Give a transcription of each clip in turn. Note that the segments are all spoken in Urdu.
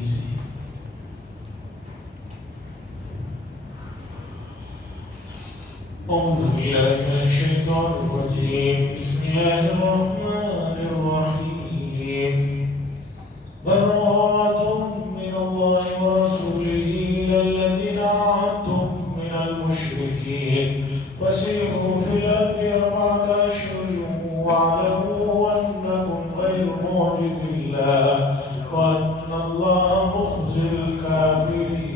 طریقے سے. اعوذ باللہ من الشیطان الرجیم. بسم اللہ الرحمن الرحیم. براءۃ من اللہ ورسولہ الی الذین عاہدتم من المشرکین فسیحوا فی الارض اربعۃ اشہر واعلموا انکم غیر معجز اللہ وان اللہ مخزی الکافرین.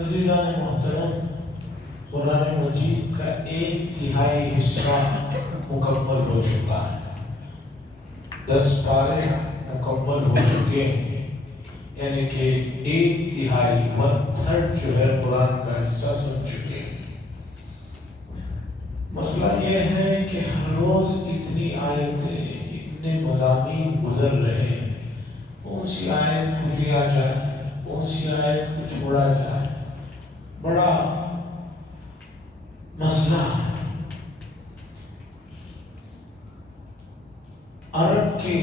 عزیزان محترم، قرآن مجید کا 1/3 حصہ مکمل ہو چکا ہے. 10 پارے مکمل ہو چکے ہیں، یعنی کہ 1/3 جو ہے قرآن کا حصہ سن چکے ہیں. مسئلہ یہ ہے کہ ہر روز اتنی آیتیں، اتنے مضامین گزر رہے ہیں، کون سی آیت کو لیا جائے، کون سی آیت کو چھوڑا جائے، بڑا مسئلہ ہے. عرب کے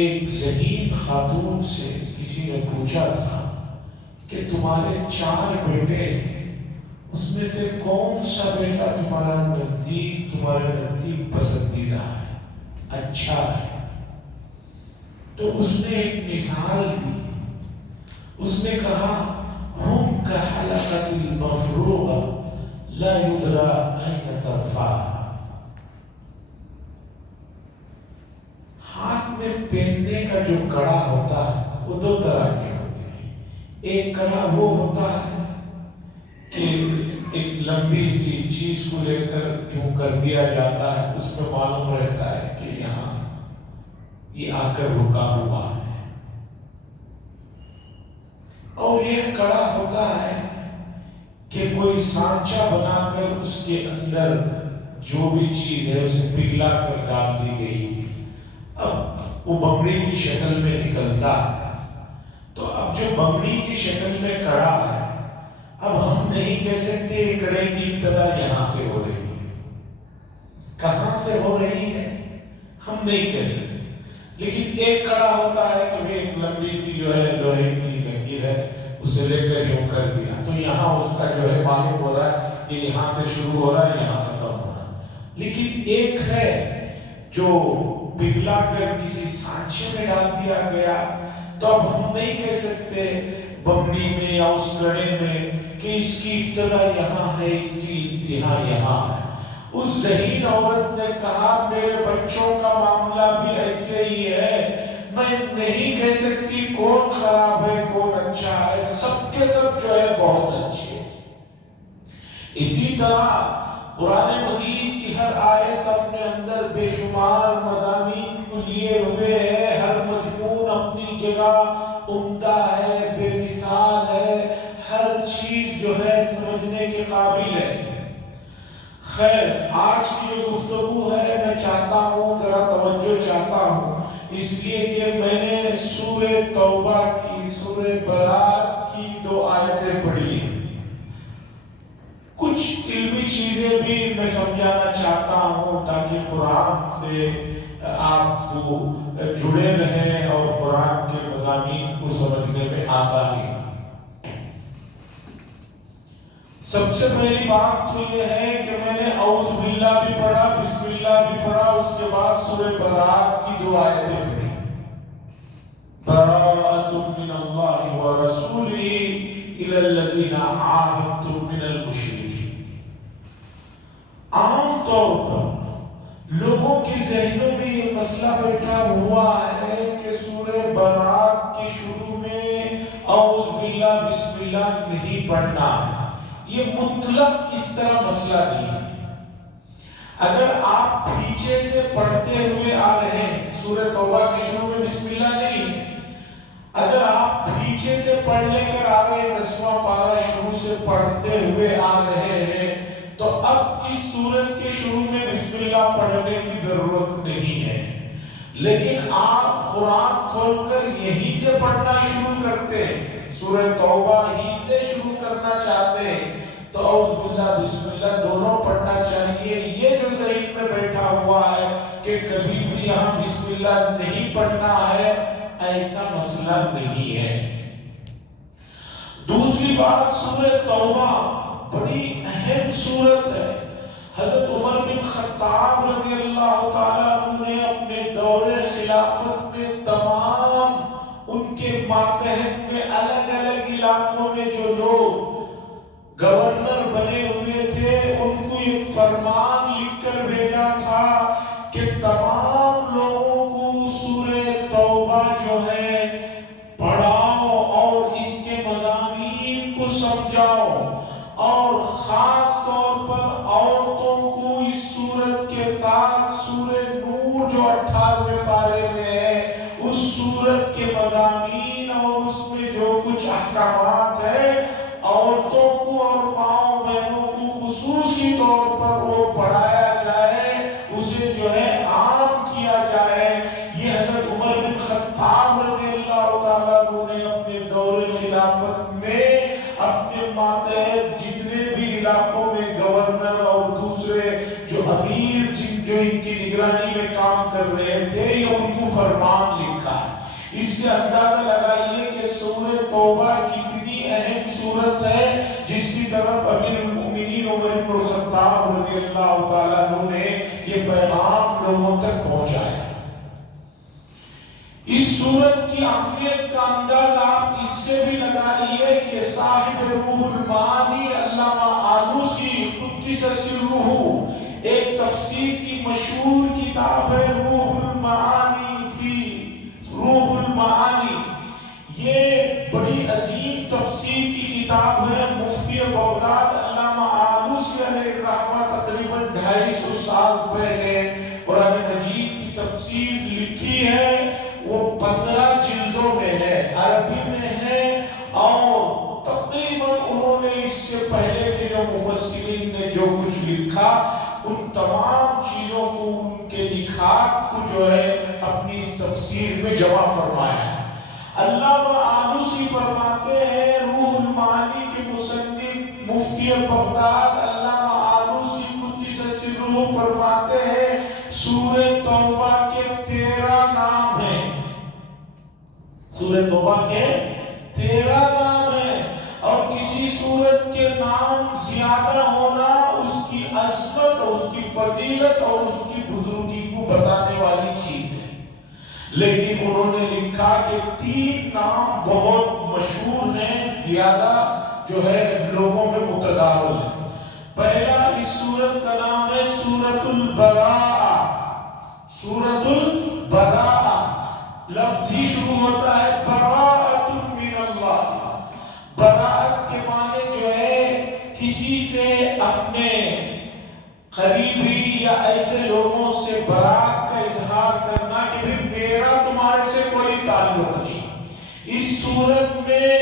ایک ذہین خاتون سے کسی نے پوچھا تھا کہ تمہارے 4 بیٹے ہیں، اس میں سے کون سا بیٹا تمہارے نزدیک پسندیدہ ہے، اچھا ہے؟ تو اس نے ایک مثال دی. اس نے کہا ہم کحلقۃ المفروغہ لا یدری این ترفعها. ہاتھ میں پہننے کا جو کڑا ہوتا ہے وہ 2 طرح کے ہوتے ہیں. ایک کڑا وہ ہوتا ہے کہ ایک لمبی سی چیز کو لے کر یوں کر دیا جاتا ہے، اس میں معلوم رہتا ہے کہ یہاں یہ آ کر رکا ہوا ہے. اور یہ کڑا ہوتا ہے کہ کوئی سانچہ بنا کر اس کے اندر جو بھی چیز ہے اسے پگھلا کر ڈال دی گئی، اب وہ بمڑی کی شکل میں نکلتا ہے. تو اب جو بمڑی کی شکل میں کڑا ہے، اب ہم نہیں کہہ سکتے کڑے کی ابتدا یہاں سے ہو رہی ہے، کہاں سے ہو رہی ہے ہم نہیں کہہ سکتے. لیکن ایک کڑا ہوتا ہے کہ ایک لمبی سی جو ہے لوہے کی لکیر ہے، اسے لے کر یوں کر دیا تو یہاں اس کا جو ہے معلوم ہو رہا ہے کہ یہاں سے شروع ہو رہا ہے، یہاں ختم ہو رہا ہے. لیکن ایک ہے جو پگھلا کر کسی سانچے میں ڈال دیا گیا، تو اب ہم نہیں کہہ سکتے بمڑی میں یا اس کڑے میں کہ اس کی ابتدا یہاں ہے، اس کی انتہا یہاں ہے. اس ذہین عورت نے کہا میرے بچوں کا معاملہ بھی ایسے ہی ہے، میں نہیں کہہ سکتی کون خراب ہے کون اچھا ہے، سب کے سب جو ہے بہت اچھے ہیں. اسی طرح قرآن مجید کی ہر آیت اپنے اندر بے شمار مضامین کو لیے ہوئے ہے، ہر مضمون اپنی جگہ عمدہ ہے، بے مثال ہے، ہر چیز جو ہے سمجھنے کے قابل ہے. خیر، آج کی جو گفتگو ہے میں چاہتا ہوں ذرا توجہ چاہتا ہوں، اس لیے کہ میں نے سورہ توبہ کی، سورہ برات کی 2 آیتیں پڑھی ہیں. کچھ علمی چیزیں بھی میں سمجھانا چاہتا ہوں تاکہ قرآن سے آپ کو جڑے رہیں اور قرآن کے مضامین کو سمجھنے میں آسانی ہو. سب سے پہلی بات تو یہ ہے کہ میں نے اعوذ باللہ بھی پڑھا، بسم اللہ بھی پڑھا، اس کے بعد سورہ برات کی 2 آیتیں پڑھی. براءۃ من اللہ ورسولہ الی الذین عاہدتم من المشرکین. عام طور پر لوگوں کے ذہنوں میں یہ مسئلہ بیٹھا ہوا ہے کہ سورہ برات کے شروع میں اعوذ باللہ بسم اللہ نہیں پڑھنا ہے. یہ مطلق اس طرح مسئلہ نہیں ہے. اگر آپ پیچھے سے پڑھتے ہوئے آ رہے ہیں، سورہ توبہ کے شروع میں بسم اللہ نہیں ہے، اگر آپ پیچھے سے پڑھ لے کر آ رہے ہیں، 10واں پارہ شروع سے پڑھتے ہوئے آ رہے ہیں، تو اب اس سورت کے شروع میں بسم اللہ پڑھنے کی ضرورت نہیں ہے. لیکن آپ قرآن کھول کر یہیں سے پڑھنا شروع کرتے ہیں، سورہ توبہ ہی سے شروع کرنا چاہتے ہیں، تو اعوذ باللہ بسم اللہ دونوں پڑھنا چاہیے. یہ جو ذہن میں بیٹھا ہوا ہے کہ کبھی بھی یہاں بسم اللہ نہیں پڑھنا ہے، ایسا مسئلہ نہیں ہے. دوسری بات، سورہ توبہ بڑی اہم سورت ہے. حضرت عمر بن خطاب رضی اللہ تعالیٰ عنہ نے اپنے دور خلافت میں تمام ان کے ماتحت میں الگ الگ علاقوں میں جو لوگ گورنر بنے ہوئے تھے ان کو ایک فرمان لکھ کر بھیجا تھا کہ تمام لوگوں کو سورہ توبہ جو ہے پڑھاؤ اور اس کے مضامین کو سمجھاؤ، اور خاص طور پر عورتوں کو اس سورت کے ساتھ سورہ نور جو 18ویں پارے میں ہے اس سورت کے مضامین اور اس میں جو کچھ احکامات ہیں عورتوں کو اور ماؤں بہنوں کو خصوصی طور پر وہ پڑھایا جائے، اسے جو ہے عام کیا جائے. یہ حضرت عمر بن خطاب رضی اللہ تعالیٰ عنہ نے اپنے دور خلافت میں اپنے ماتحت جتنے بھی علاقوں میں گورنر اور دوسرے جو امیر جو ان کی نگرانی میں کام کر رہے تھے یہ ان کو فرمان لکھا. اس سے اندازہ لگائیے کہ سورہ توبہ کتنی اہم سورت ہے جس کی طرف امیر المؤمنین عمر بن الخطاب رضی اللہ تعالیٰ عنہ نے یہ پیغام لوگوں تک پہنچایا. اس سورت کی اہمیت کا اندازہ آپ اس سے بھی لگائیے کہ صاحب روح المعانی علامہ آلوسی قدس سرہ، ایک تفسیر کی مشہور کتاب ہے روح المعانی روح المعانی، یہ بڑی عظیم تفسیر کی کتاب ہے. مفتی بغداد علامہ آلوسی علیہ الرحمہ تقریباً 250 سال پہلے قرآن مجید کی تفسیر لکھی ہے. وہ 15 جلدوں میں ہے، عربی میں ہے، اور تقریباً انہوں نے اس سے پہلے کے جو مفسرین نے جو کچھ لکھا ان تمام چیزوں کو ان کے لکھات کو جو ہے اپنی اس تفسیر میں جمع فرمایا ہے. علامہ آلوسی فرماتے ہیں، روح المعانی کے مصنف مفتی بغداد علامہ آلوسی قدس سرہ فرماتے ہیں سورہ توبہ کے 13 نام ہیں. سورہ توبہ کے 13 نام ہیں، اور کسی سورت کے نام زیادہ ہونا اس کی عظمت اور اس کی فضیلت اور اس کی بزرگی کو بتانے والی چیز ہے. لیکن انہوں نے لکھا کہ 3 نام بہت مشہور ہیں، زیادہ جو ہے لوگوں میں متداول ہے. پہلا اس سورت کا نام ہے سورۃ البراءہ. سورۃ البراءہ لفظ ہی شروع ہوتا ہے براءۃ من اللہ. براءت کے معنی جو ہے کسی سے اپنے قریبی یا ایسے لوگوں سے براءت کا اظہار کرنا کہ بھی میرا تمہارے سے کوئی تعلق نہیں. اس صورت میں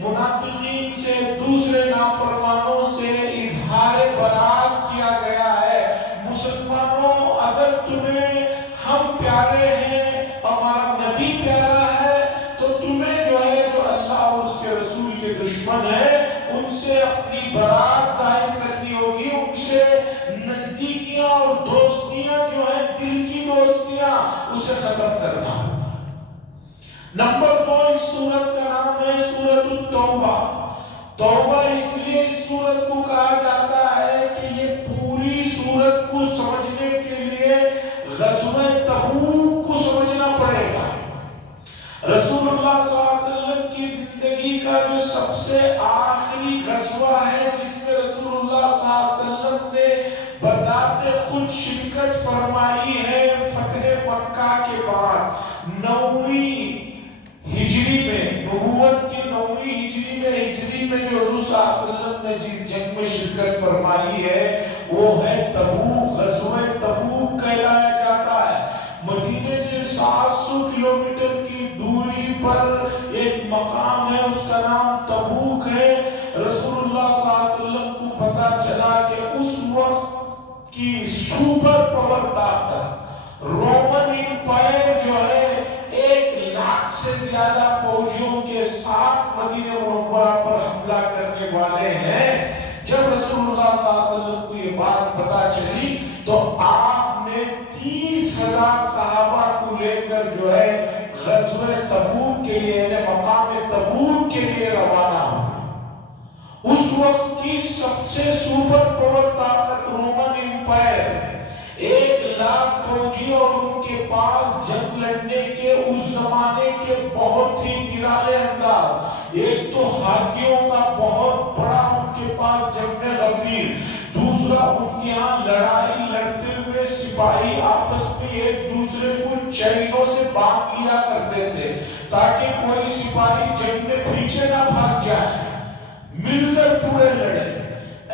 منافقین سے، دوسرے نافرمانوں سے اظہار براءت کیا گیا ہے. مسلمانوں اگر تمہیں ہم پیارے ہیں، ہمارا نبی پیارا ہے، تو تمہیں جو ہے جو اللہ اور اس کے رسول کے دشمن ہے ان سے اپنی براءت ظاہر کرنی ہوگی، ان سے نزدیکیاں اور دوستیاں جو ہیں دل کی دوستیاں اسے ختم کرنا ہوگا. نمبر 2 اس سورت کا نام ہے سورۃ التوبہ. توبہ اس لیے اس سورت کو کہا جاتا ہے کہ یہ پوری سورت کو سمجھنے کے لیے غزوہ تبوک کو سمجھنا پڑے گا. رسول اللہ صلی اللہ علیہ وسلم کی زندگی کا جو سب سے آخری غزوہ ہے جس میں رسول اللہ صلی اللہ علیہ وسلم نے بذات خود شرکت فرمائی ہے، فتح مکہ کے بعد 9ویں ہجری میں، نبوت کے 9ویں ہجری میں جو حضور صلی اللہ علیہ وسلم نے جس جنگ میں شرکت فرمائی ہے وہ ہے تبوک. غزوہ تبوک کہلایا جاتا ہے. مدینے سے 700 کلومیٹر کی دوری پر ایک مقام ہے، اس کا نام تبوک ہے. رسول اللہ صلی اللہ علیہ وسلم کو پتا چلا کہ اس وقت کی سپر پاور طاقت رومن امپائر جو ہے 1,00,000 سے زیادہ فوجیوں کے ساتھ مدینہ منورہ پر حملہ کرنے والے ہیں. جب رسول رسول اللہ صلی اللہ علیہ وسلم کو یہ بات پتا چلی تو آپ نے 30,000 صحابہ کو لے کر جو ہے غزوہ تبوک کے لیے مقام تبوک کے لیے روانہ ہوئے۔ اس وقت کی سب سے سپر پاور طاقت رومن امپائر، 1,00,000 فوجی اور ان کے پاس جنگ لڑنے کے اس زمانے کے بہت ہی نرالے انداز، ایک تو ہاتھیوں کا بہت بڑا ان کے پاس جنگ غفیر، دوسرا ان کے ہاں لڑائی لڑتے ہوئے سپاہی آپس میں ایک دوسرے کو چینوں سے باندھ لیا کرتے تھے تاکہ کوئی سپاہی جنگ میں پیچھے نہ بھاگ جائے، مل کر پورے لڑے۔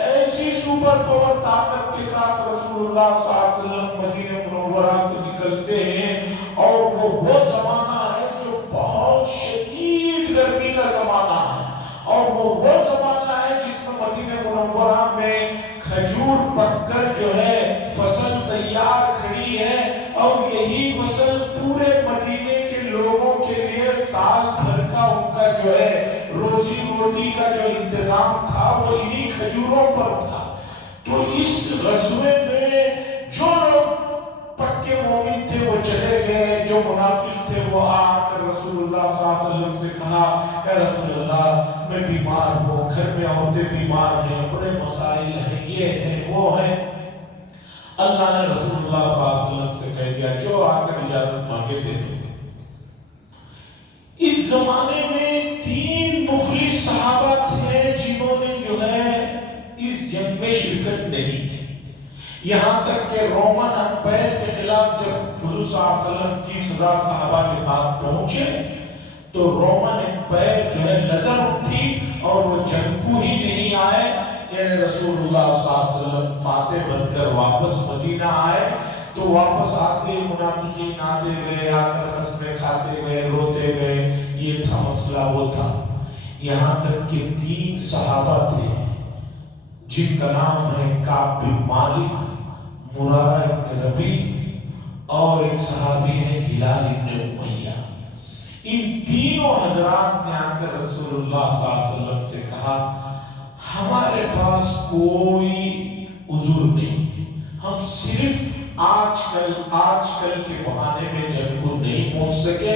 ایسی سپر پاور طاقت کے ساتھ رسول اللہ صلی اللہ علیہ وسلم مدینہ منورہ سے نکلتے ہیں، اور وہ زمانہ ہے جو بہت شدید گرمی کا زمانہ ہے، اور وہ زمانہ ہے جس میں مدینہ منورہ میں کھجور پک کر جو ہے فصل تیار کھڑی ہے، اور یہی فصل پورے مدینے کے لوگوں کے لیے سال بھر کا ان کا جو ہے روزی روٹی کا جو انتظام تھا وہ انہی کھجوروں پر تھا۔ تو اس غزوے میں جو لوگ پکے مومن تھے وہ چلے گئے، جو منافق تھے وہ آ کر رسول اللہ صلی اللہ علیہ وسلم سے کہا، اے رسول اللہ میں بیمار ہوں، گھر میں عورتیں بیمار ہیں، بڑے مسائل ہیں، یہ ہے وہ ہے۔ اللہ نے رسول اللہ صلی اللہ علیہ وسلم سے کہہ دیا جو آ کر اجازت مانگے دے دو۔ اس زمانے میں 3 مخلص صحابہ تھے جنہوں نے جو ہے اس جنگ میں شرکت نہیں کی، یہاں تک کہ رومن امپائر کے خلاف جب حضور صلی اللہ علیہ وسلم 30,000 صحابہ کے ساتھ پہنچے تو رومن امپائر جو ہے لرز اٹھی اور وہ جنگ کو ہی نہیں آئے، یعنی رسول اللہ صلی اللہ علیہ وسلم فاتح بن کر واپس مدینہ آئے۔ تو واپس آتے منافقین آتے گئے، آ کر قسمیں کھاتے گئے، روتے گئے، یہ تھا مسئلہ وہ تھا، یہاں تک کہ 3 صحابہ تھے جن کا نام ہے کعب بن مالک، مرارہ ابن ربیع اور ایک صحابی ہے ہلال ابن امیہ۔ ان تینوں حضرات نے آ کر رسول اللہ صلی اللہ علیہ وسلم سے کہا ہمارے پاس کوئی عذر نہیں، ہم صرف آج کل کے بہانے میں جنگ کو نہیں پہنچ سکے،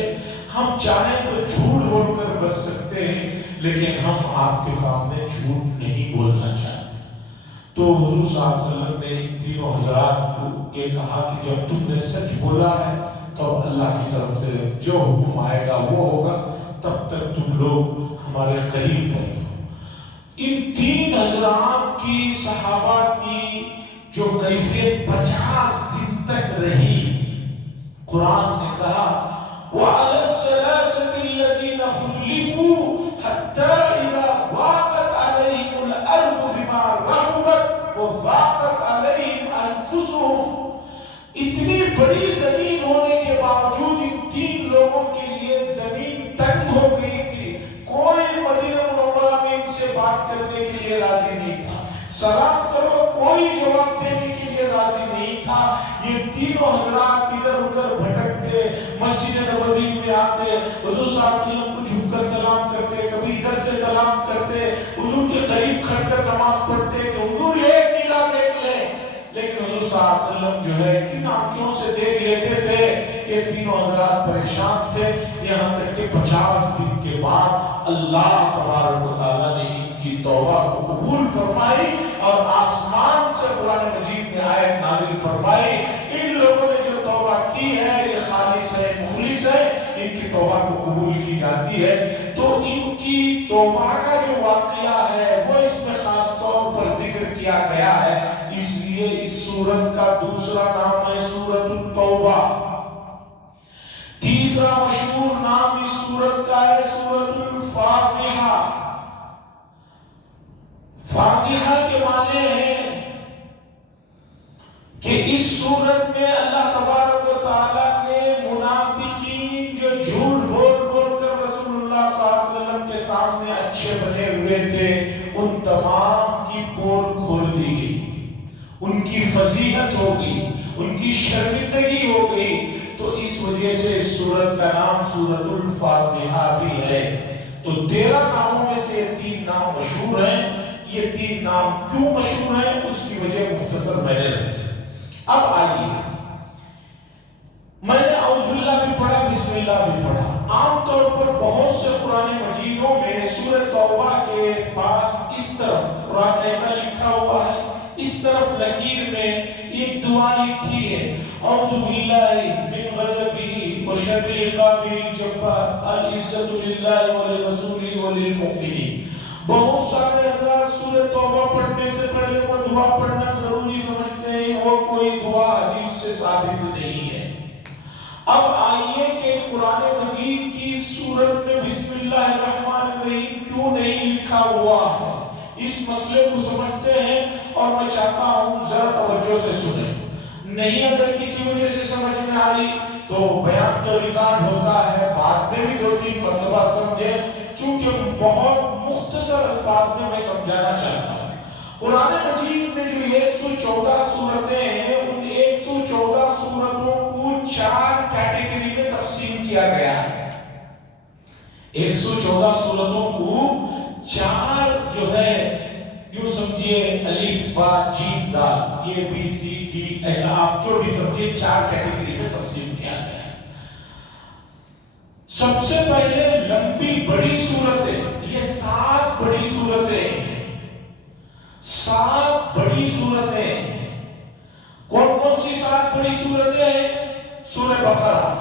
ہم چاہیں تو جھوٹ بول کر بچ سکتے ہیں لیکن ہم آپ کے سامنے جھوٹ نہیں بولنا چاہتے۔ تو حضور صلی اللہ علیہ وسلم نے ان تینوں حضرات کو یہ کہا کہ جب تم نے سچ بولا ہے تو اللہ کی طرف سے جو حکم آئے گا وہ ہوگا، تب تک تم لوگ ہمارے قریب مت ہو۔ ان 3 حضرات کی صحابہ کی جو کیفیت 50 دن تک رہی، قرآن نے کہا وَعَلَى الثَّلَاثَةِ الَّذِينَ خُلِّفُوا حَتَّى إِذَا ضَاقَتْ عَلَيْهِمُ الْأَرْضُ بِمَا رَحُبَتْ وَضَاقَتْ عَلَيْهِمْ أَنفُسُهُمْ۔ اتنی بڑی زمین ہونے کے باوجود ان 3 لوگوں کے لیے زمین تنگ ہو گئی تھی، کوئی مدینہ منورہ میں ان سے بات کرنے کے لیے راضی نہیں تھا، سلام کرو کوئی جواب دینے کے لیے راضی نہیں تھا۔ یہ تینوں حضرات ادھر ادھر بھٹکتے، مسجد نبوی میں آتے، حضور صلی اللہ علیہ وسلم کو جھک کر سلام کرتے، کبھی ادھر سے سلام کرتے، حضور کے قریب کھڑ کر نماز پڑھتے کہ حضور ایک نیلا دیکھ لیں، لیکن حضور صلی اللہ علیہ وسلم جو ہے کن آنکھوں سے دیکھ لیتے تھے۔ یہ تینوں حضرات پریشان تھے، یہاں تک کہ 50 دن کے بعد اللہ تبارک و تعالیٰ نے ان کی توبہ کو قبول فرمائی اور آسمان سے قرآن مجید میں آیت نازل فرمائی، ان لوگوں نے جو توبہ کی ہے یہ خالص ہے، مخلص ہے، ان کی توبہ کو قبول کی جاتی ہے۔ تو ان کی توبہ کا جو واقعہ ہے وہ اس میں خاص طور پر ذکر کیا گیا ہے، اس لیے اس سورت کا دوسرا نام ہے سورت التوبہ۔ تیسرا مشہور نام اس سورت کا ہے سورت الفاتحہ۔ فاتحہ کے معنی ہے کہ اس سورت میں اللہ تبارک و تعالیٰ نے منافقین جو جھوٹ بول بول کر رسول اللہ صلی اللہ علیہ وسلم کے سامنے اچھے بنے ہوئے تھے، ان تمام کی پول کھول دی گئی، ان کی فضیحت ہو گئی، ان کی شرمندگی ہو گئی۔ تو اس وجہ سے اس سورت کا نام سورت الفاتحہ بھی ہے۔ تو 13 ناموں میں سے 3 نام مشہور ہیں، یہ 3 نام کیوں مشہور ہیں اس کی وجہ مختصر میں نے رکھی۔ اب آئیے، میں نے اعوذ باللہ بھی پڑھا، بسم اللہ بھی پڑھا۔ عام طور پر بہت سے قرآن مجیدوں میں سورہ توبہ کے پاس اس طرف قرآن میں ایسا لکھا ہوا ہے، اس طرف لکیر میں ایک دعا لکھی ہے، اعوذ باللہ من غضبہ وشر عقابہ الجبار العزت للہ ولرسولہ وللمؤمنین۔ بہت سارے حضرات سورہ توبہ پڑھنے سے پہلے وہ دعا پڑھنا ضروری سمجھتے ہیں، وہ کوئی دعا حدیث سے ثابت نہیں ہے۔ اب آئیے کہ قرآن مجید کی سورت میں بسم اللہ الرحمن الرحیم کیوں نہیں لکھا ہوا ہے، اس مسئلے کو سمجھتے ہیں، اور میں چاہتا ہوں ذرا توجہ سے سنیں۔ نہیں اگر کسی وجہ سے سمجھ میں آئی تو بیان تو ریکارڈ ہوتا ہے، بعد میں بھی 2-3 مرتبہ سمجھے، چونکہ بہت مختصر الفاظ میں سمجھانا چاہتا ہوں۔ قرآن مجید میں جو 114 سورتیں ہیں، ان 114 سورتوں کو 4 کیٹیگری میں تقسیم کیا گیا ہے۔ 114 سورتوں کو 4 جو ہے، یوں سمجھئے الف با جیم دال، یہ بی سی ڈی، ایسا آپ جو بھی سمجھئے 4 کیٹیگری میں تقسیم کیا گیا ہے۔ سب سے پہلے لمبی بڑی سورتیں، یہ 7 بڑی سورتیں ہیں، 7 بڑی سورتیں ہیں۔ کون کون سی 7 بڑی سورتیں ہیں؟ سورہ بقرہ،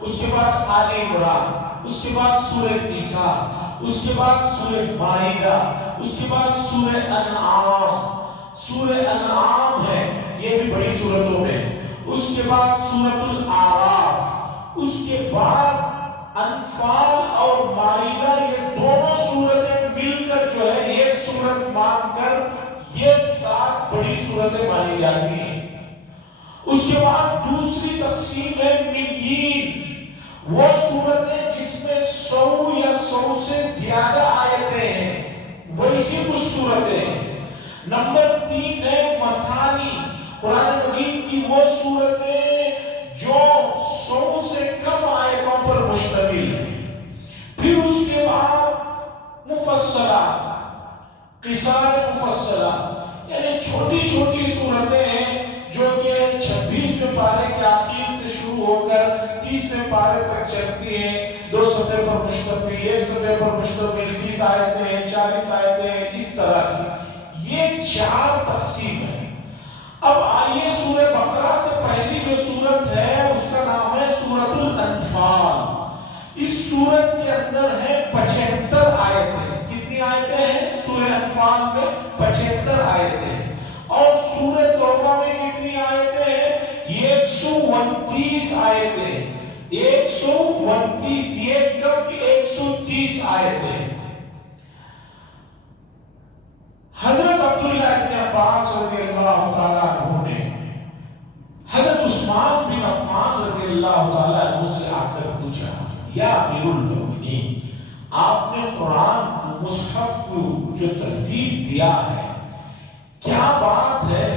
اس کے بعد آل عمران، اس کے بعد سورہ نساء، اس کے بعد سورہ مائدہ، اس کے بعد سورہ انعام۔ سورہ انعام ہے، یہ بھی بڑی سورتوں میں۔ اس کے بعد سورۃ الاعراف، اس کے بعد انفال اور مائدہ، یہ دونوں سورتیں مل کر جو ہے ایک سورت مان کر یہ 7 بڑی سورتیں مانی جاتی ہیں۔ اس کے بعد دوسری تقسیم ہے ملین، وہ سورتیں جس میں 100 یا 100 سے زیادہ آیتیں ہیں، ویسی کچھ سورتیں ہیں۔ نمبر 3 ہے مثانی، قرآن مجید کی وہ سورتیں جو 100 سے کم آیتوں پر مشتمل ہیں۔ پھر اس کے بعد مفصلات، قصار مفصلات، یعنی چھوٹی چھوٹی سورتیں ہیں جو کہ 26ویں پارے کے آخر سے شروع ہو کر 30ویں پارے تک چلتی ہیں، 2 صفحے پر مشتمل، 1 صفحے پر مشتمل، 30 آیتیں ہیں، 40 آیتیں ہیں، اس طرح کی یہ 4 تقسیم ہے۔ اب آئیے سورہ بقرہ سے پہلی جو سورت ہے اس کا نام ہے سورۃ الانفال۔ اس سورت کے اندر ہے 75 آیتیں۔ کتنی آیتیں ہیں سورہ انفال میں؟ 75 آیتیں۔ اور سورہ توبہ میں کتنی آیتیں ہیں؟ 129 آیتیں۔ 129، یہ کم 130 آیتیں۔ حضرت عبداللہ ابن عباس رضی اللہ تعالیٰ عنہ نے حضرت عثمان بن عفان رضی اللہ تعالیٰ عنہ سے آ کر پوچھا، یا امیر المومنین، آپ نے قرآن مصحف کو جو ترتیب دیا ہے، کیا بات ہے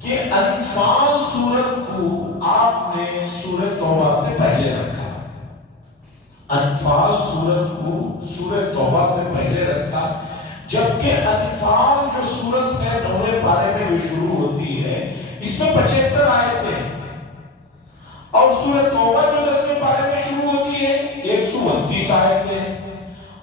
کہ انفال سورت کو آپ نے سورہ توبہ سے پہلے رکھا؟ انفال سورت کو سورہ توبہ سے پہلے رکھا، جبکہ انفال جو سورت ہے 9ویں پارے میں جو شروع ہوتی ہے، اس میں 75 آیتیں ہیں، اور سورہ توبہ جو 10ویں پارے میں شروع ہوتی ہے 129 آیتیں ہیں،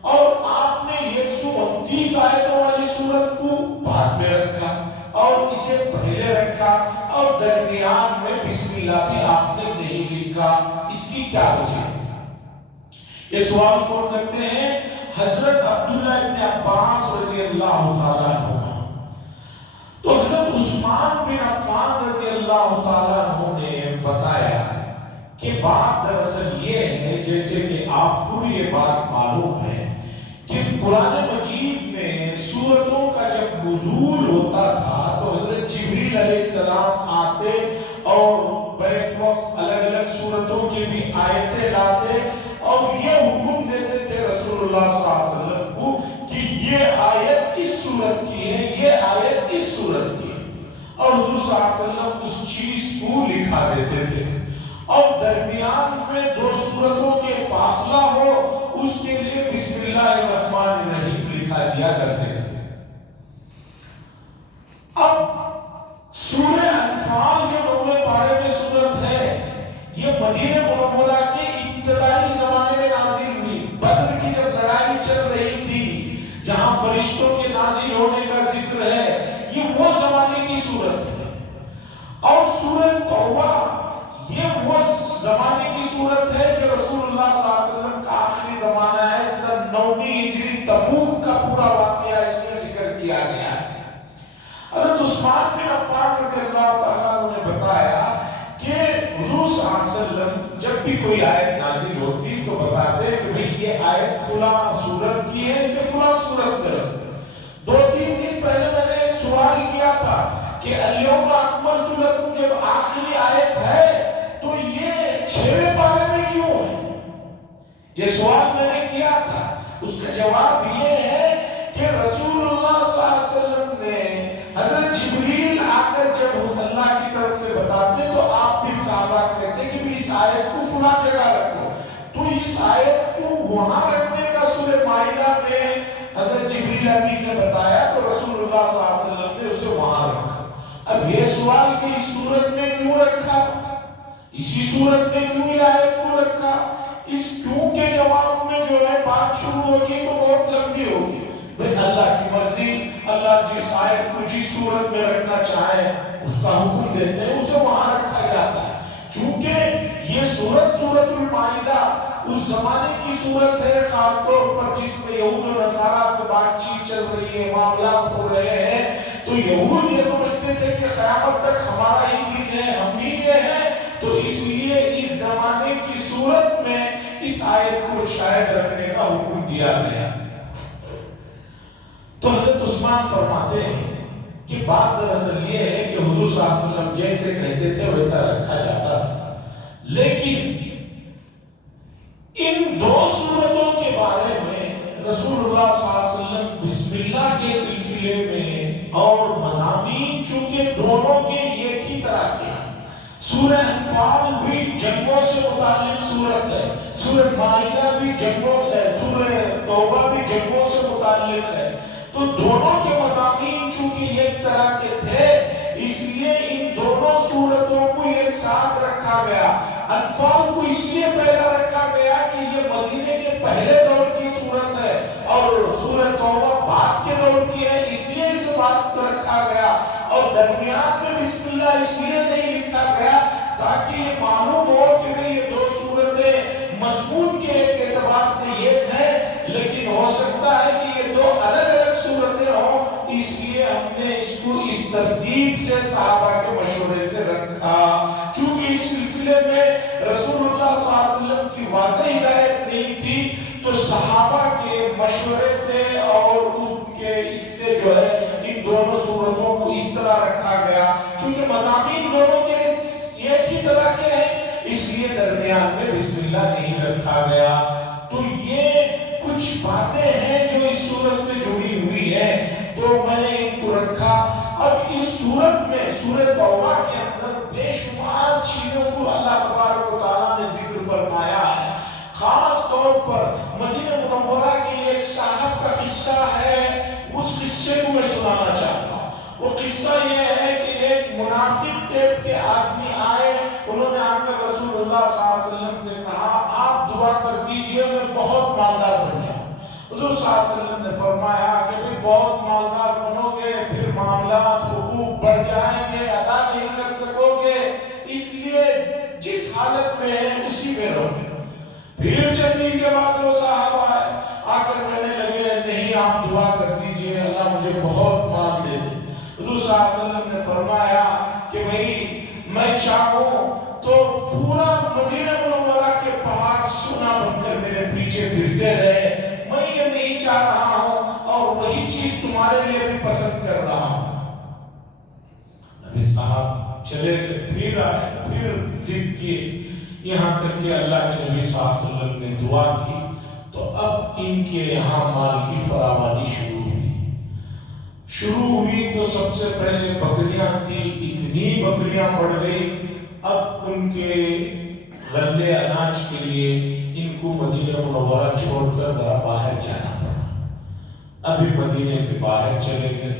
اور آپ نے 129 آیتوں والی سورت کو بعد میں رکھا اور اسے پہلے رکھا، اور درمیان میں بسم اللہ بھی آپ نے نہیں لکھا، اس کی کیا وجہ ہے؟ یہ سوال کون کرتے ہیں؟ حضرت عبداللہ ابن عباس رضی اللہ تعالیٰ عنہ۔ تو حضرت عثمان بن عفان رضی اللہ تعالیٰ عنہ نے بتایا کہ بات دراصل یہ ہے، جیسے کہ آپ کو بھی یہ بات معلوم ہے کہ قرآن مجید میں سورتوں کا جب نزول ہوتا تھا تو حضرت جبریل علیہ السلام آتے اور بیک وقت الگ الگ سورتوں کے بھی آیتیں لاتے اور یہ حکم دیتے تھے رسول اللہ صلی اللہ علیہ وسلم کو کہ یہ آیت اس سورت کی ہے، یہ آیت اس سورت کی ہے، اور حضور صلی اللہ علیہ وسلم اس چیز کو لکھا دیتے تھے، اور درمیان میں 2 سورتوں کے فاصلہ ہو اس کے لیے بسم اللہ الرحمن الرحیم لکھا دیا کرتے تھے۔ مدینہ منورہ کے ابتدائی زمانے میں نازل ہوئی. بدر کی جب لڑائی چل رہی تھی جہاں فرشتوں کے نازل ہونے کا ذکر ہے، یہ وہ زمانے کی صورت ہے. اور سورۃ توبہ یہ وہ زمانے کی صورت ہے جو رسول اللہ صلی اللہ علیہ وسلم کا آخری زمانہ ہے. سن 9 ہجری تبوک کا پورا واقعہ اس میں ذکر کیا گیا ہے. حضرت عثمان بن عفان رضی اللہ تعالیٰ عنہ نے بتایا کہ حضور صلی اللہ علیہ وسلم جب بھی کوئی آیت نازل ہوتی تو بتاتے کہ بھئی یہ آیت فلاں سورت کی ہے، اسے فلاں سورت میں رکھو. 2-3 دن پہلے میں نے ایک سوال کیا تھا کہ الیوم اکملت لکم جب آخری آیت ہے تو یہ 6ویں پارے میں کیوں ہے؟ یہ سوال میں نے کیا تھا. اس کا جواب یہ ہے کہ رسول اللہ صلی اللہ علیہ وسلم نے حضرت جبریل آ کر جب اللہ کی طرف سے بتاتے تو آپ پھر صحابہ کہتے کہ اس آیت کو فلاں جگہ رکھو. تو اس آیت کو وہاں رکھنے کا سورہ مائدہ میں حضرت جبریل امین نے بتایا تو رسول اللہ صلی اللہ علیہ وسلم نے اسے وہاں رکھا. اب یہ سوال کہ اس صورت میں کیوں رکھا، اسی صورت میں کیوں یہ آیت کو رکھا، اس کیوں کے جواب میں جو ہے بات شروع ہوگی تو بہت لمبی ہوگی. بھئی اللہ کی مرضی، اللہ جس آیت کو جس صورت میں رکھنا چاہے اس کا حکم دیتے ہیں، اسے وہاں رکھا جاتا ہے. چونکہ یہ سورت المائدہ اس زمانے کی صورت ہے خاص طور پر جس میں یہود و نصارہ سے بات چیت چل رہی ہے، معاملات ہو رہے ہیں. تو یہود یہ سمجھتے تھے کہ قیامت تک ہمارا ہی دین ہے، ہم ہی یہ ہیں، تو اس لیے اس زمانے کی صورت میں اس آیت کو شاید رکھنے کا حکم دیا گیا. تو حضرت عثمان فرماتے ہیں کہ بات دراصل یہ ہے کہ حضور صلی اللہ علیہ وسلم جیسے کہتے تھے ویسا رکھا جاتا تھا، لیکن ان 2 صورتوں کے بارے میں رسول اللہ صلی اللہ علیہ وسلم بسم اللہ کے سلسلے میں اور مضامین چونکہ دونوں کے ایک ہی طرح کے ہیں. سورہ انفال بھی جنگوں سے متعلق صورت ہے، سورہ مائدہ بھی جنگوں سے، سورہ توبہ بھی جنگوں سے متعلق ہے. تو دونوں کے مضامین چونکہ ایک طرح کے تھے اس لیے ان دونوں صورتوں کو ایک ساتھ رکھا گیا. انفال کو اس لیے پہلا رکھا گیا کہ یہ مدینے کے پہلے دور کی صورت ہے اور سورہ توبہ بعد کے دور کی ہے، اس لیے اسے بعد میں رکھا گیا. اور درمیان میں بسم اللہ اس لیے نہیں لکھا گیا تاکہ یہ معلوم ہو کہ یہ 2 صورتیں مضمون کے ایک اعتبار سے ایک ہیں، لیکن ہو سکتا ہے کہ یہ 2 الگ الگ صورتیں ہوں. اس لیے ہم نے اس کو اس ترتیب سے صحابہ کے مشورے سے رکھا. چونکہ اس سلسلے میں رسول اللہ صلی اللہ علیہ وسلم کی واضح ہدایت نہیں تھی تو صحابہ کے مشورے سے اور ان کے اس سے جو ہے ان دونوں صورتوں کو اس طرح رکھا گیا. چونکہ مضامین دونوں کے ایک ہی طرح کے ہیں اس لیے درمیان میں بسم اللہ نہیں رکھا گیا. تو یہ کچھ باتیں ہیں جو اس سورت سے جڑی ہوئی ہیں تو میں نے ان کو رکھا. اب اس سورت میں سورہ توبہ کے اندر بے شمار چیزوں کو اللہ تبارک و تعالیٰ نے ذکر فرمایا ہے. خاص طور پر مدینہ منورہ کے ایک صاحب کا قصہ ہے، اس قصے کو میں سنانا چاہتا ہوں. وہ قصہ یہ ہے کہ ایک منافق ٹائپ کے آدمی آئے، انہوں نے آ کر رسول اللہ صلی اللہ علیہ وسلم سے کہا آپ دعا کر دیجئے میں بہت مالدار بن جاؤں. حضور صلی اللہ علیہ وسلم نے فرمایا کہ بھئی بہت مالدار بنو گے پھر معاملات حقوق بڑھ جائیں گے، ادا نہیں کر سکو گے، اس لیے جس حالت میں ہے اسی میں رہو. پھر چند دن کے بعد وہ صاحب آئے، آ کر کہنے لگے نہیں آپ دعا کر دیجئے اللہ مجھے بہت مال دے دے. حضور صلی اللہ علیہ وسلم نے فرمایا کہ بھئی میں چاہوں تو پورا مدینہ منورہ کے پہاڑ سونا بن کر میرے پیچھے پھرتے رہے، میں یہ نہیں چاہ رہا ہوں اور وہی چیز تمہارے لیے بھی پسند کر رہا ہوں. نبی صاحب چلے پھر آئے، پھر ضد کیے، یہاں تک کہ اللہ کے نبی صلی اللہ علیہ وسلم نے دعا کی تو اب ان کے یہاں مال کی فراوانی شروع ہوئی. تو سب سے پہلے بکریاں تھی، اتنی بکریاں بڑھ گئی اب ان کے غلے اناج کے لیے ان کو مدینہ منورہ چھوڑ کر ذرا باہر جانا پڑا. ابھی مدینے سے باہر چلے گئے.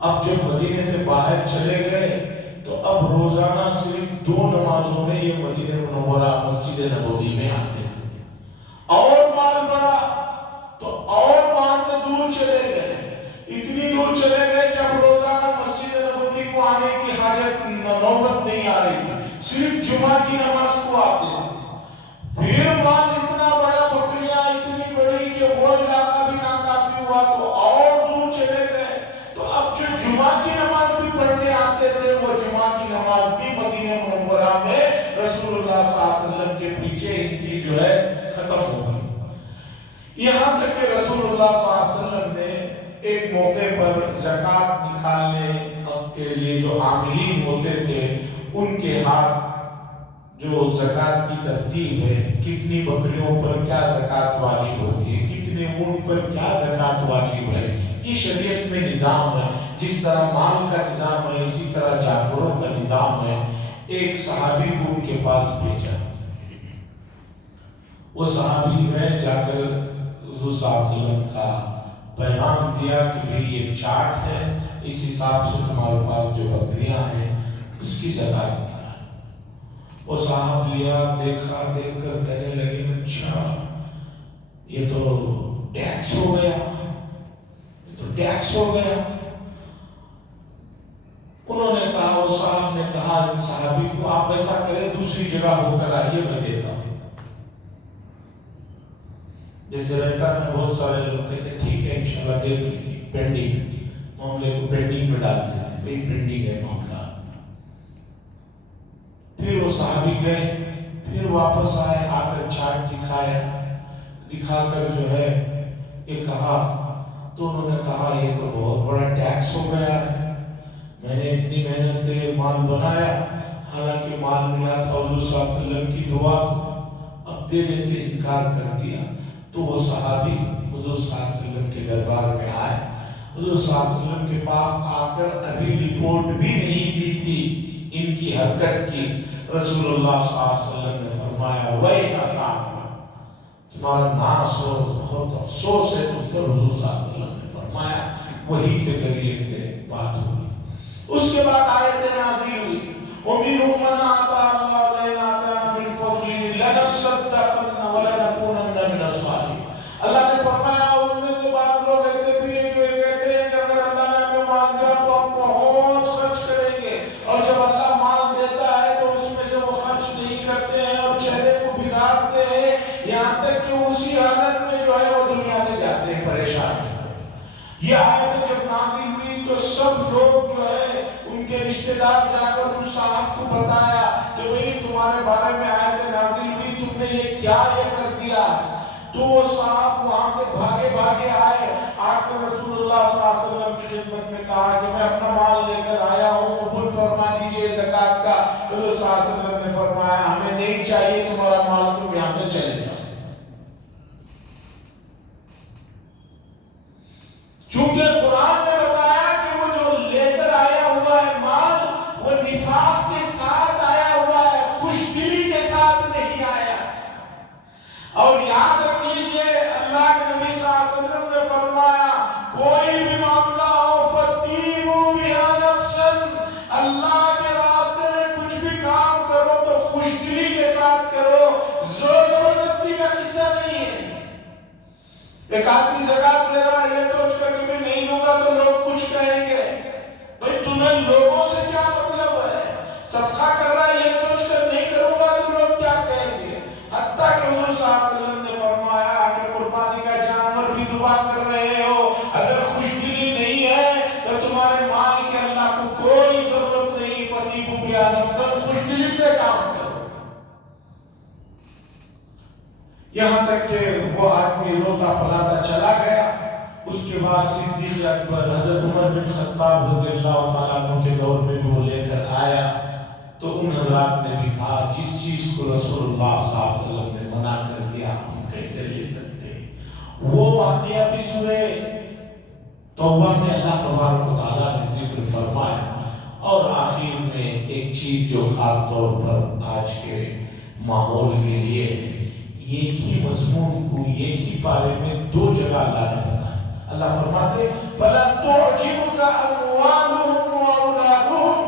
اب جب مدینے سے باہر چلے گئے تو اب روزانہ صرف 2 نمازوں میں یہ مدینہ منورہ مسجد نبوی میں آتے تھے، اور مال بڑا تو اور وہاں سے دور چلے گئے، اتنی دور چلے گئے کہ اب روزانہ مسجد نبوی کو آنے کی حاجت نوبت نہیں آ رہی تھی، صرف جمعہ کی نماز کو آتے تھے۔ پھر مال اتنا بڑا، بکریاں اتنی بڑی کہ وہ علاقہ بھی ناکافی ہوا تو اور دور چلے گئے، تو اب جو جمعہ کی نماز بھی پڑھنے آتے تھے وہ جمعہ کی نماز بھی مدینہ منورہ میں رسول اللہ صلی اللہ علیہ وسلم کے پیچھے ان کی جو ہے ختم ہو گئی۔ یہاں تک کہ رسول اللہ صلی اللہ علیہ وسلم نے ایک موقع پر زکوٰۃ نکالنے کے لیے جو عاملین ہوتے تھے ان کے ہاتھ جو زکوٰۃ کی ترتیب ہے، کتنی بکریوں پر کیا زکوٰۃ واجب ہوتی ہے، کتنے اونٹ پر کیا زکوٰۃ واجب ہے، یہ شریعت میں نظام ہے۔ جس طرح مال کا نظام ہے اسی طرح جانوروں کا نظام ہے۔ ایک صحابی کو ان کے پاس بھیجا، وہ صحابی گئے، جا کر حضور صلی اللہ علیہ وسلم کا پیغام دیا کہ بھئی یہ چارٹ ہے، اس حساب سے تمہارے پاس جو بکریاں ہیں اس کی زکوٰۃ نکال۔ وہ صاحب لیا، دیکھا، دیکھ کر کہنے لگے اچھا یہ تو ٹیکس ہو گیا، یہ تو ٹیکس ہو گیا۔ انہوں نے کہا، وہ صاحب نے کہا صحابی کو آپ ایسا کریں دوسری جگہ ہو کر آئیے، میں دیتا ہوں۔ جیسے رہتا ہے بہت سارے لوگ کہتے ہیں ٹھیک ہے انشاءاللہ دے دیں گے، پینڈنگ، معاملے کو پینڈنگ میں ڈال دیتے ہیں، بھئی پینڈنگ ہے معاملہ۔ پھر وہ صحابی گئے، پھر واپس آئے، آ کر چارٹ دکھایا، دکھا کر جو ہے یہ کہا، تو انہوں نے کہا یہ تو بہت بڑا ٹیکس ہو گیا ہے، میں نے اتنی محنت سے مال بنایا، حالانکہ مال ملا تھا حضور صلی اللہ علیہ وسلم کی دعا سے، اب دینے سے انکار کر دیا۔ تو وہ صحابی حضور صلی اللہ علیہ وسلم کے دربار میں آئے، حضور صلی اللہ علیہ وسلم کے پاس آ کر ابھی رپورٹ بھی نہیں دی تھی ان کی حرکت کی، رسول اللہ صلی اللہ علیہ وسلم نے فرمایا وَيْحَ صَاحِبَ، تمہارا ناس ہو، بہت افسوس ہے تم پر۔ حضور صلی اللہ علیہ وسلم نے فرمایا، وہی کے ذریعے سے بات ہوئی۔ اس کے بعد آیت نازل ہوئی، وَمِنْهُمْ مَنْ آتَاهُ اللَّهُ لَئِنْ آتَانَا مِنْ فَضْلِهِ لَنَصَّدَّقَنَّ وَلَنَكُونَنَّ مِنَ الصَّالِحِينَ۔ اللہ نے فرمایا ان میں سے بعض لوگ ایسے بھی ہیں جو یہ کہتے ہیں کہ اگر اللہ نے ہمیں مال دیا تو ہم بہت خرچ کریں گے، اور جب اللہ مال دیتا ہے تو اس میں سے وہ خرچ نہیں کرتے ہیں اور چہرے کو بگاڑتے ہیں، یہاں تک کہ اسی حالت میں جو ہے وہ دنیا سے جاتے ہیں پریشان۔ یہ آیت جب نازل ہوئی تو سب لوگ جو ہے ان کے رشتہ دار جا کر ان صاحب کو بتایا کہ بھئی تمہارے بارے میں آیت نازل ہوئی، تم نے یہ کیا یہ کر دیا۔ تو وہ صاحب وہاں سے بھاگے بھاگے آئے، آ کر رسول اللہ صلی اللہ علیہ وسلم کی خدمت میں کہا کہ میں اپنا مال لے کر آیا ہوں، قبول فرما لیجئے زکوٰۃ کا۔ حضور صلی اللہ علیہ وسلم نے فرمایا ہمیں نہیں چاہیے تمہارا مال، تم یہاں سے چلے جاؤ۔ چونکہ قرآن نے بتایا کہ وہ جو لے کر آیا ہوا ہے مال، وہ نفاق کے ساتھ آیا ہوا ہے، خوش دلی کے ساتھ نہیں آیا۔ اور یاد رکھ لیجئے اللہ کے نبی صلی اللہ علیہ وسلم نے فرمایا کوئی بھی معاملہ ہو فَتِيمُوا بِهَا نَفْسًا، اللہ کے راستے میں کچھ بھی کام کرو تو خوش دلی کے ساتھ کرو، زور زبردستی کا قصہ نہیں ہے۔ ایک آدمی زکوٰۃ دے رہا ہے یہ سوچ کر کہ میں نہیں دوں گا تو لوگ کچھ کہیں گے، بھئی تمہیں لوگوں سے کیا مطلب ہے؟ صدقہ کر رہا ہے یہ سوچ کر نہیں کروں گا تو لوگ کیا کہیں گے؟ حتیٰ کہ حضور صلی اللہ علیہ وسلم نے فرمایا کہ قربانی کا جانور بھی ذبح کر رہے ہو، اگر خوش دلی نہیں ہے تو تمہارے مال کے اللہ کو کوئی ضرورت نہیں، فَتِيمُوا بِهَا نَفْسًا، خوش دلی سے کام کرو۔ یہاں تک کہ وہ آدمی روتا پلاتا چلا گیا۔ اس کے بعد صدیق اکبر حضرت عمر بن خطاب رضی اللہ تعالیٰ عنہ کے دور میں بھی وہ لے کر آیا، تو ان حضرات نے بھی کہا جس چیز کو رسول اللہ صلی اللہ علیہ وسلم نے منع کر دیا ہم کیسے لے سکتے ہیں۔ وہ واقعہ بھی سورہ توبہ میں اللہ تبارک و تعالیٰ نے ذکر فرمایا، اور آخر میں ایک چیز جو خاص طور پر آج کے ماحول کے لیے ہے، ایک ہی مضمون کو ایک ہی پارے میں 2 جگہ اللہ نے بتایا۔ اللہ فرماتے فَلَا تُعْجِبُكَ أَمْوَالُهُمْ وَأَوْلَادُهُمْ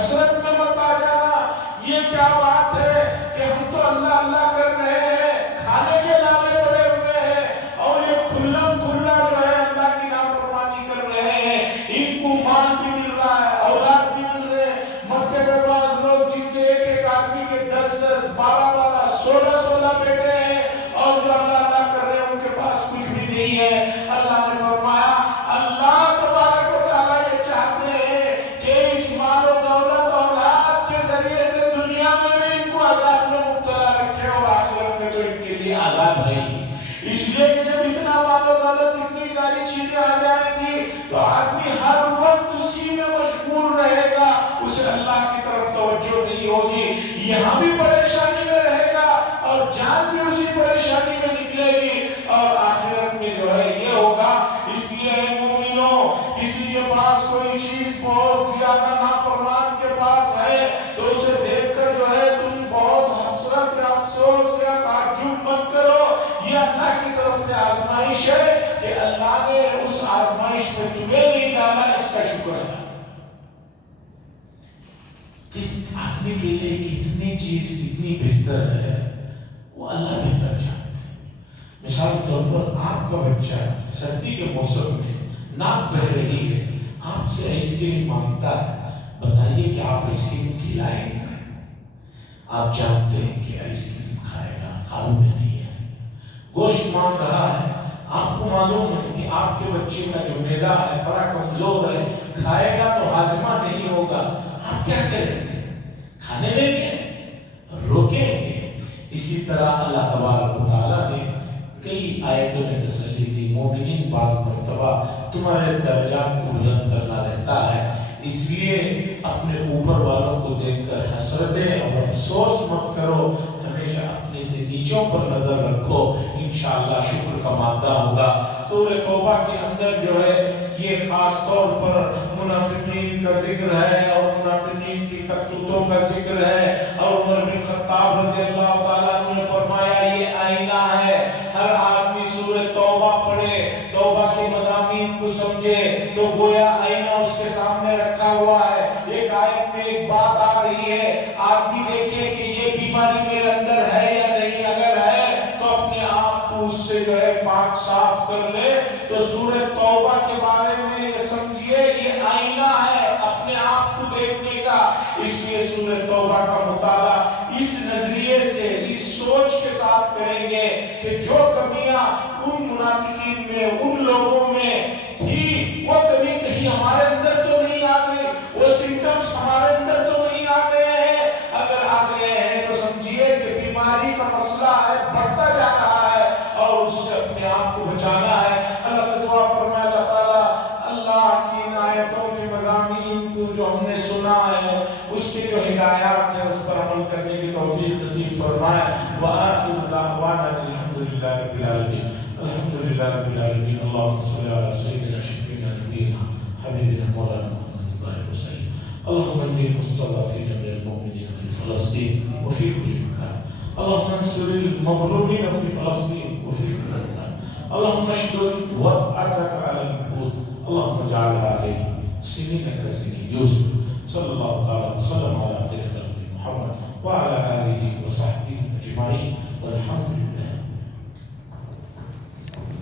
حسرت میں مت آ جانا. یہ کیا بات ہے کہ ہم تو اللہ اللہ کر رہے ہیں, کھانے کے لالے پڑے ہوئے ہیں, اور یہ کھلا کھلا جو ہے اللہ کی نافرمانی کر رہے ہیں. ان کو مال بھی مل رہا ہے, اولاد بھی مل رہے ہیں. مکے میں بعض لوگ جن کے ایک ایک آدمی کے 10 12 16 بیٹے ہیں, اور جو اللہ اللہ کر رہے ہیں ان کے پاس کچھ بھی نہیں ہے. اللہ نے فرمایا اللہ تبارک و تعالیٰ یہ چاہتے ہیں کہ اس مال و دولت اولاد کے ذریعے سے دنیا میں بھی ان کو عذاب میں مبتلا رکھے, اور آخرت میں تو ان کے لیے عذاب ہے ہی. اس لیے کہ جب اتنا مال و دولت اتنی ساری چیزیں آ جائیں گی تو آدمی ہر وقت اسی میں مشغول رہے گا, اسے اللہ کی طرف توجہ نہیں ہوگی. یہاں بھی پریشانی میں رہے گا اور جان بھی اسی پریشانی میں نکلے گی, اور آخرت میں جو ہے یہ ہوگا. اس لیے مومنوں, کسی کے پاس کوئی چیز بہت زیادہ نافرمان کے پاس ہے تو اسے دیکھ کر جو ہے تم بہت حسرت یا افسوس یا تعجب مت کرو. یہ اللہ کی طرف سے آزمائش ہے کہ اللہ نے اس آزمائش میں تمہیں نہیں ڈالا, اس کا شکر ہے. کس آدمی کے لیے کتنی چیز کتنی بہتر ہے وہ اللہ بہتر جانتے ہیں. مثال کے طور پر آپ کا بچہ سردی کے موسم میں ناک بہ رہی ہے, آپ سے آئس کریم مانگتا ہے, بتائیے کہ آپ آئس کریم کھلائیں گے؟ آپ جانتے ہیں کہ آئس کریم کھائے گا, قابو میں نہیں ہے. گوشت مانگ رہا ہے, آپ کو معلوم ہے کہ آپ کے بچے کا جو معدہ ہے بڑا کمزور ہے, کھائے گا تو ہاضمہ نہیں ہوگا. آپ کیا کریں گے؟ کھانے دیں گے, روکیں گے. اسی طرح اللہ تبارک و تعالیٰ نے کئی آیتوں میں تسلی دی. مومنین بعض مرتبہ تمہارے درجات کو بلند کرنا رہتا ہے, اس لیے اپنے اوپر والوں کو دیکھ کر حسرتیں اور افسوس مت کرو, ہمیشہ اپنے سے نیچوں پر نظر رکھو, انشاءاللہ شکر کا مادہ ہوگا. سورہ توبہ کے اندر جو ہے یہ خاص طور پر منافقین کا ذکر ہے اور منافقین کی کرتوتوں کا ذکر ہے. اور عمر بن خطاب رضی اللہ تعالیٰ عنہ نے فرمایا یہ آئینہ ہے, ہر آدمی سورہ توبہ پڑھے, توبہ کے مضامین کو سمجھے تو گویا آئینہ اس کے سامنے رکھا ہوا ہے. ایک آیت میں ایک بات آ رہی ہے, آدمی دیکھے کہ یہ بیماری میرے اندر ہے یا نہیں, اگر ہے تو اپنے آپ کو اس سے جو ہے پاک صاف کر لے. تو سورہ توبہ کے بارے میں یہ سمجھیے یہ آئینہ ہے اپنے آپ کو دیکھنے کا. اس لیے سورہ توبہ کا مطالعہ اس نظریے سے, اس سوچ کے ساتھ کریں گے کہ جو کمیاں ان منافقین میں, ان لوگوں میں تھی, وہ کمی کہیں ہمارے اندر تو نہیں آ گئی, وہ سمپٹمز ہمارے اندر تو نہیں آ گئے ہیں. اگر آ گئے ہیں تو سمجھیے کہ بیماری کا مسئلہ ہے, بڑھتا جا رہا ہے, اور اس سے اپنے آپ کو بچانا ہے. اللہ سے دعا فرمائے اللہ تعالیٰ اللہ کی ان آیتوں کے مضامین کو جو ہم نے سنا ہے, اس کے جو ہدایات ہیں اس پر عمل کرنے کی توفیق نصیب فرمائے. وآخر دعوانا الحمدللہ رب العالمین. الحمدللہ رب العالمین. اللہم صلی علی سیدنا شفیعنا نبینا حبیبنا مولانا محمد بارک وسلم. اللہم انجل المستضعفین من المؤمنین فی فلسطین وفی کل مکان. اللہم انصر المغلوبین فی فلسطین وفی کل مکان. اللہم اشدد وطأتک علی النقود. اللہم اجعلها علیہم سنین کسنین یوسف. صلی اللہ تعالی وسلم علی خیر